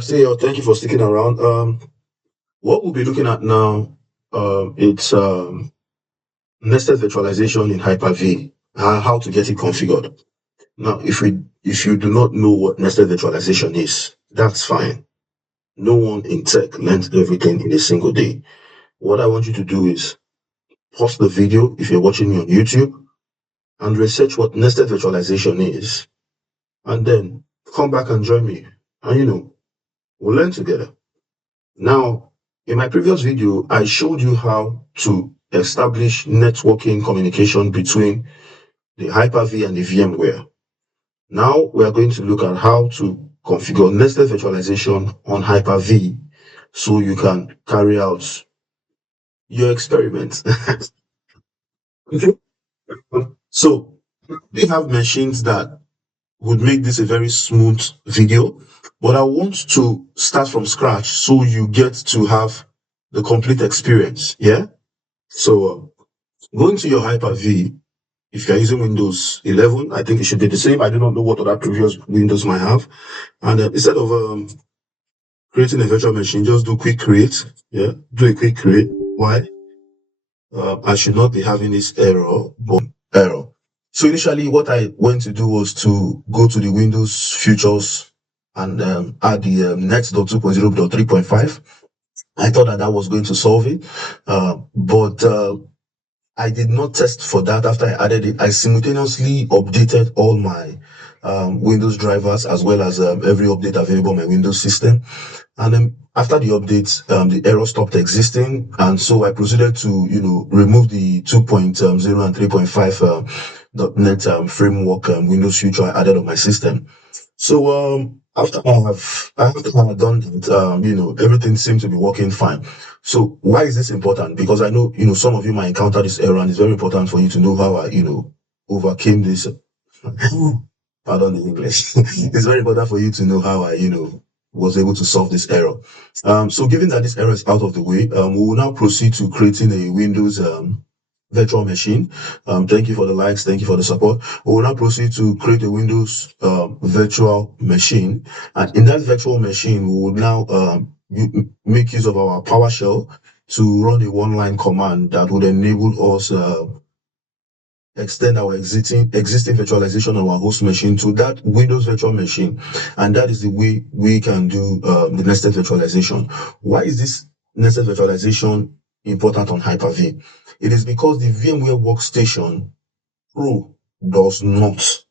Still, thank you for sticking around. What we'll be looking at now, it's nested virtualization in Hyper-V, how to get it configured. Now, if you do not know what nested virtualization is, that's fine. No one in tech learns everything in a single day. What I want you to do is pause the video if you're watching me on YouTube and research what nested virtualization is, and then come back and join me. And we'll learn together. Now, in my previous video, I showed you how to establish networking communication between the Hyper-V and the VMware. Now, we are going to look at how to configure nested virtualization on Hyper-V so you can carry out your experiments. Okay. So, we have machines that would make this a very smooth video, but I want to start from scratch so you get to have the complete experience. Yeah. So going to your Hyper-V, if you're using Windows 11, I think it should be the same. I do not know what other previous Windows might have. And instead of creating a virtual machine, just do quick create. Yeah, do a quick create. Why? I should not be having this error, but error. So initially, what I went to do was to go to the Windows Futures and add the net.2.0.3.5. I thought that was going to solve it, but I did not test for that. After I added it, I simultaneously updated all my Windows drivers as well as every update available on my Windows system. And then after the updates, the error stopped existing. And so I proceeded to, remove the 2.0 and 3.5 .NET framework Windows Future I added on my system. So after I have done that, everything seemed to be working fine. So why is this important? Because I know, some of you might encounter this error, and it's very important for you to know how I, overcame this. Pardon the English. It's very important for you to know how I, was able to solve this error. So given that this error is out of the way, we will now proceed to creating a Windows virtual machine. Thank you for the likes. Thank you for the support. We will now proceed to create a Windows virtual machine. And in that virtual machine, we will now make use of our PowerShell to run a one-line command that would enable us extend our existing virtualization on our host machine to that Windows virtual machine. And that is the way we can do the nested virtualization. Why is this nested virtualization important on Hyper-V? It is because the VMware Workstation Pro does not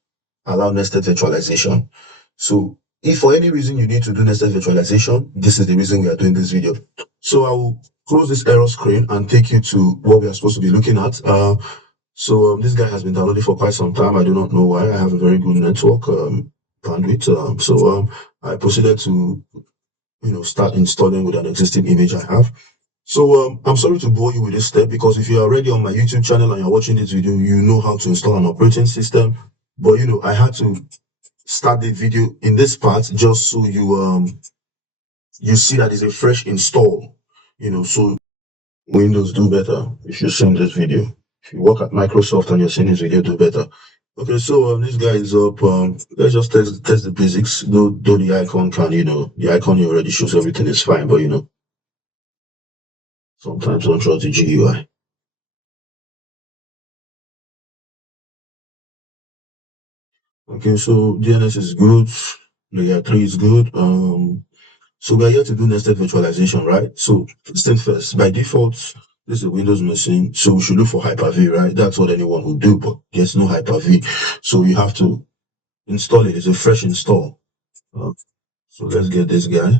allow nested virtualization. So if for any reason you need to do nested virtualization, this is the reason we are doing this video. So I will close this error screen and take you to what we are supposed to be looking at. So this guy has been downloaded for quite some time. I do not know why. I have a very good network bandwidth. So I proceeded to start installing with an existing image I have. So I'm sorry to bore you with this step, because if you're already on my YouTube channel and you're watching this video, you know how to install an operating system. But I had to start the video in this part just so you see that it's a fresh install. So Windows do better if you're seeing this video. If you work at Microsoft and you're seeing this video, do better. Okay, so this guy is up. Let's just test the basics. Though the icon can, the icon already shows everything is fine, but sometimes don't trust the GUI. Okay, so DNS is good. Layer 3 is good. So we're here to do nested virtualization, right? So first thing first, by default, this is a Windows machine, so we should look for Hyper-V, right? That's what anyone would do, but there's no Hyper-V. So you have to install it. It's a fresh install. So let's get this guy.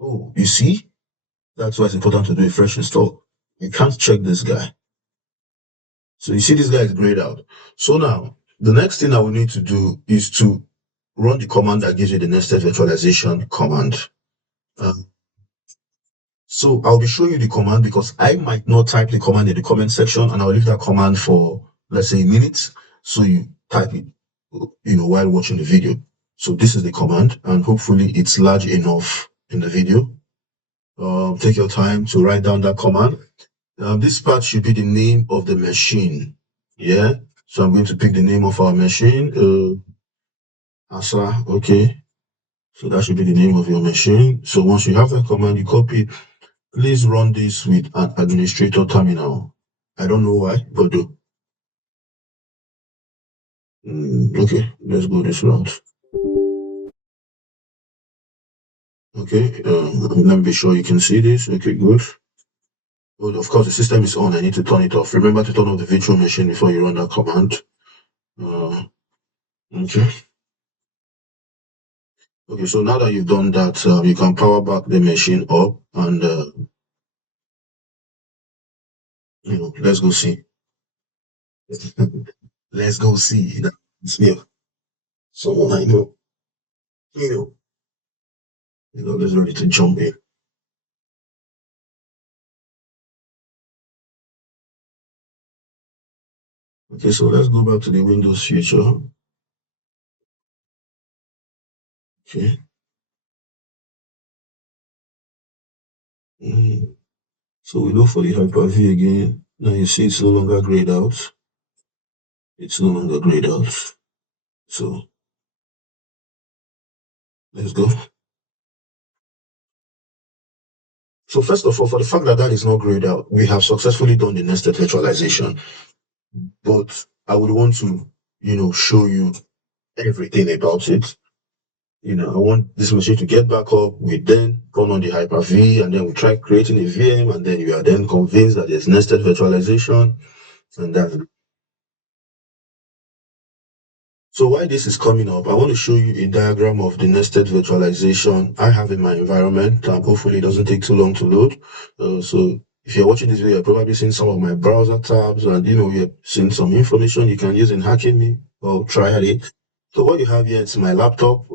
Oh, you see? That's why it's important to do a fresh install. You can't check this guy. So you see this guy is grayed out. So now, the next thing I will need to do is to run the command that gives you the nested virtualization command. So I'll be showing you the command because I might not type the command in the comment section, and I'll leave that command for, let's say, a minute. So you type it, while watching the video. So this is the command, and hopefully it's large enough in the video. Take your time to write down that command. This part should be the name of the machine. Yeah. So I'm going to pick the name of our machine. Asa. Okay. So that should be the name of your machine. So once you have that command, you copy. Please run this with an administrator terminal. I don't know why, but do. Okay, let's go this route. Okay, let me be sure you can see this. Okay, good. Well, of course, the system is on. I need to turn it off. Remember to turn off the virtual machine before you run that command. Okay. Okay, so now that you've done that, you can power back the machine up and, let's go see. Let's go see. That's me. Someone I know, let's ready to jump in. Okay, so let's go back to the Windows Future. Okay. So we look for the Hyper-V again. Now you see it's no longer grayed out. It's no longer grayed out. So let's go. So first of all, for the fact that that is not grayed out, we have successfully done the nested virtualization. But I would want to, show you everything about it. I want this machine to get back up. We then run on the Hyper-V, and then we try creating a VM, and then you are then convinced that there's nested virtualization, and that's. So while this is coming up, I want to show you a diagram of the nested virtualization I have in my environment. Hopefully it doesn't take too long to load. So if you're watching this video, you've probably seen some of my browser tabs, and you've seen some information you can use in hacking me or try at it. So what you have here is my laptop.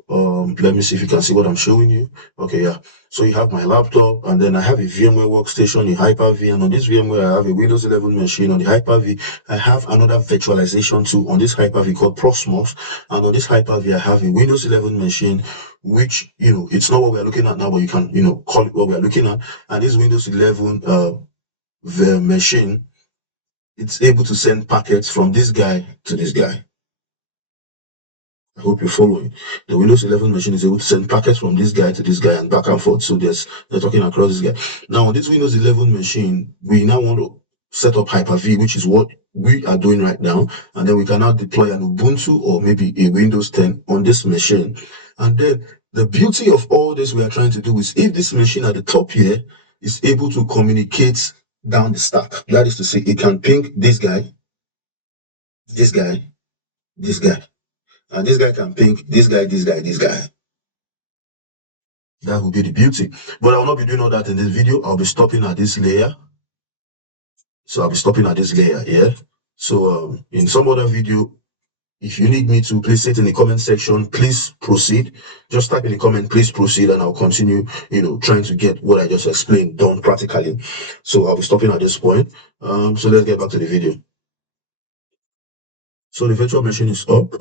Let me see if you can see what I'm showing you. Okay, yeah. So you have my laptop, and then I have a VMware workstation in Hyper-V, and on this VMware, I have a Windows 11 machine. On the Hyper-V, I have another virtualization tool on this Hyper-V called Proxmox, and on this Hyper-V, I have a Windows 11 machine, which, it's not what we're looking at now, but you can, call it what we're looking at. And this Windows 11 the machine, it's able to send packets from this guy to this guy. I hope you're following. The Windows 11 machine is able to send packets from this guy to this guy and back and forth. So they're talking across this guy. Now, on this Windows 11 machine, we now want to set up Hyper-V, which is what we are doing right now. And then we can now deploy an Ubuntu or maybe a Windows 10 on this machine. And then the beauty of all this we are trying to do is if this machine at the top here is able to communicate down the stack, that is to say, it can ping this guy, this guy, this guy. And this guy can ping this guy, this guy, this guy. That will be the beauty. But I will not be doing all that in this video. I'll be stopping at this layer. So I'll be stopping at this layer here. So in some other video, if you need me to, please say it in the comment section. Please proceed. Just type in the comment, please proceed, and I'll continue, trying to get what I just explained done practically. So I'll be stopping at this point. So let's get back to the video. So the virtual machine is up.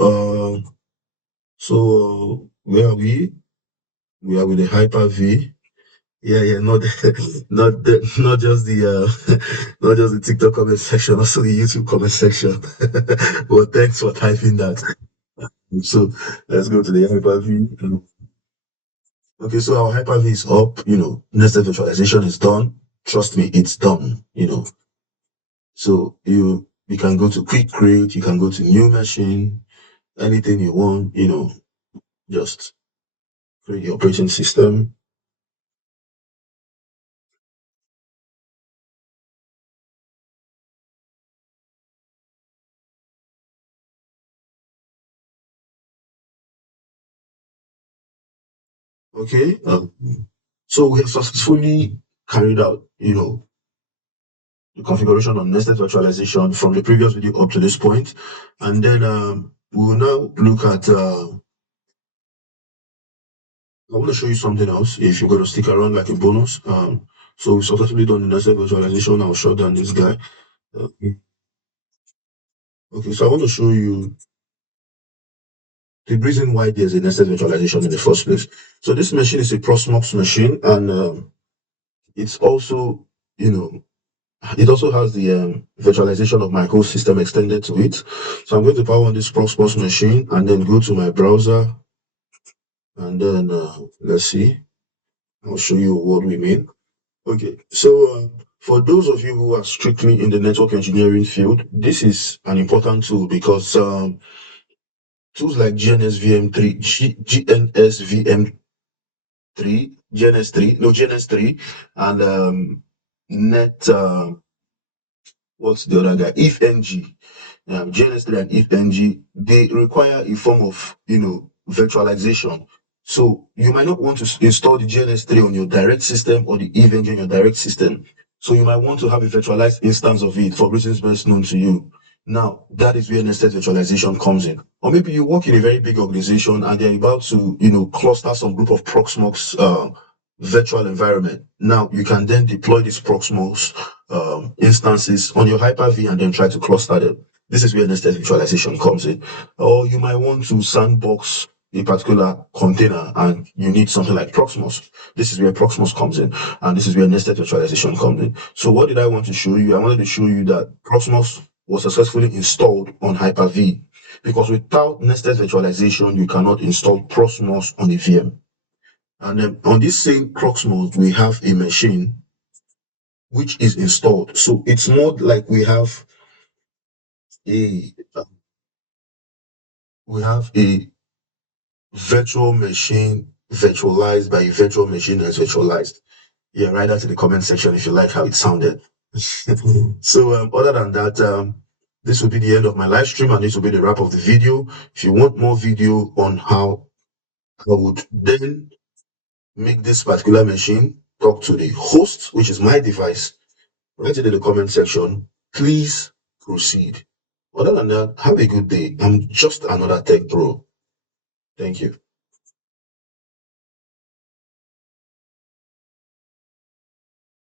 So where are we? We are with the Hyper-V. Yeah, not not just the not just the TikTok comment section, also the YouTube comment section. Well, thanks for typing that. So let's go to the Hyper-V. Okay, so our Hyper-V is up. Nested virtualization is done. Trust me, it's done. So you can go to quick create. You can go to new machine. Anything you want. Just create the operating system. Okay. So we have successfully carried out, the configuration on nested virtualization from the previous video up to this point. And then we will now look at, I want to show you something else if you're going to stick around like a bonus. So we've successfully done the nested virtualization. I'll shut down this guy. Okay, so I want to show you the reason why there's a nested virtualization in the first place. So this machine is a Proxmox machine, and it's also, it also has the virtualization of my host system extended to it. So I'm going to power on this Proxmox machine and then go to my browser. And then let's see. I'll show you what we mean. Okay, so for those of you who are strictly in the network engineering field, this is an important tool because tools like GNSVM3, GNS3, and Net. What's the other guy? IfNG. GNS3 and IfNG, they require a form of, virtualization. So you might not want to install the GNS3 on your direct system or the IfNG on your direct system. So you might want to have a virtualized instance of it for reasons best known to you. Now, that is where nested virtualization comes in. Or maybe you work in a very big organization and they're about to, cluster some group of Proxmox virtual environment. Now, you can then deploy these Proxmox instances on your Hyper-V and then try to cluster them. This is where nested virtualization comes in. Or you might want to sandbox a particular container and you need something like Proxmox. This is where Proxmox comes in, and this is where nested virtualization comes in. So what did I want to show you? I wanted to show you that Proxmox was successfully installed on Hyper-V, because without nested virtualization, you cannot install Proxmox on a VM. And then on this same Proxmox, we have a machine which is installed. So it's more like we have a virtual machine virtualized by a virtual machine that's virtualized. Yeah, write that in the comment section if you like how it sounded. So other than that, this will be the end of my live stream, and this will be the wrap of the video. If you want more video on how I would then make this particular machine talk to the host, which is my device, write it in the comment section. Please proceed. Other than that, have a good day. I'm just another tech bro. Thank you.